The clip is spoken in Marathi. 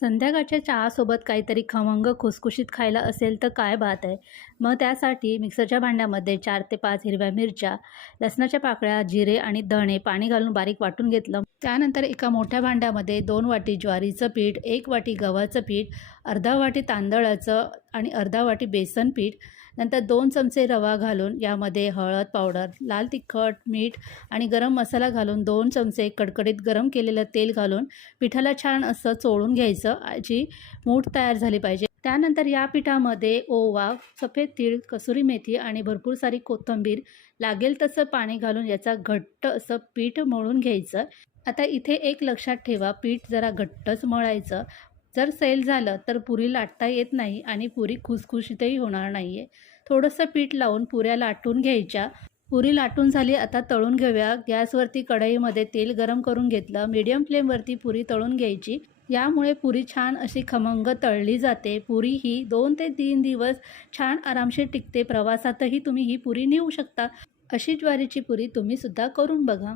संध्याकाळच्या चहासोबत काहीतरी खमंग खुसखुशीत खायला असेल तर काय बात आहे? मग त्यासाठी मिक्सरच्या भांड्यामध्ये चार ते पाच हिरव्या मिरच्या लसणाच्या पाकळ्या जिरे आणि धणे पाणी घालून बारीक वाटून घेतलं. त्यानंतर एका मोठ्या भांड्यामध्ये दोन वाटी ज्वारीचं पीठ एक वाटी गव्हाचं पीठ अर्धा वाटी तांदळाचं आणि अर्धा वाटी बेसन पीठ नंतर दोन चमचे रवा घालून यामध्ये हळद पावडर लाल तिखट मीठ आणि गरम मसाला घालून दोन चमचे कडकडीत गरम केलेलं तेल घालून पिठाला छान असं चोळून घ्यायचं जी मूठ तयार झाली पाहिजे. त्यानंतर या पिठामध्ये ओवा सफेद तीळ कसुरी मेथी आणि भरपूर सारी कोथिंबीर लागेल तसं पाणी घालून याचा घट्ट असं पीठ मळून घ्यायचं. आता इथे एक लक्षात ठेवा पीठ जरा घट्टच मळायचं. जर सैल झालं तर पुरी लाटता येत नाही आणि पुरी खुसखुशीतही होणार नाही आहे थोडंसं पीठ लावून पुऱ्या लाटून घ्यायच्या. पुरी लाटून झाली आता तळून घेऊया. गॅसवरती कढईमध्ये तेल गरम करून घेतलं. मीडियम फ्लेमवरती पुरी तळून घ्यायची. यामुळे पुरी छान अशी खमंग तळली जाते. पुरी ही दोन ते तीन दिवस छान आरामशीर टिकते. प्रवासातही तुम्ही ही पुरी नेऊ शकता. अशी ज्वारीची पुरी तुम्ही सुद्धा करून बघा.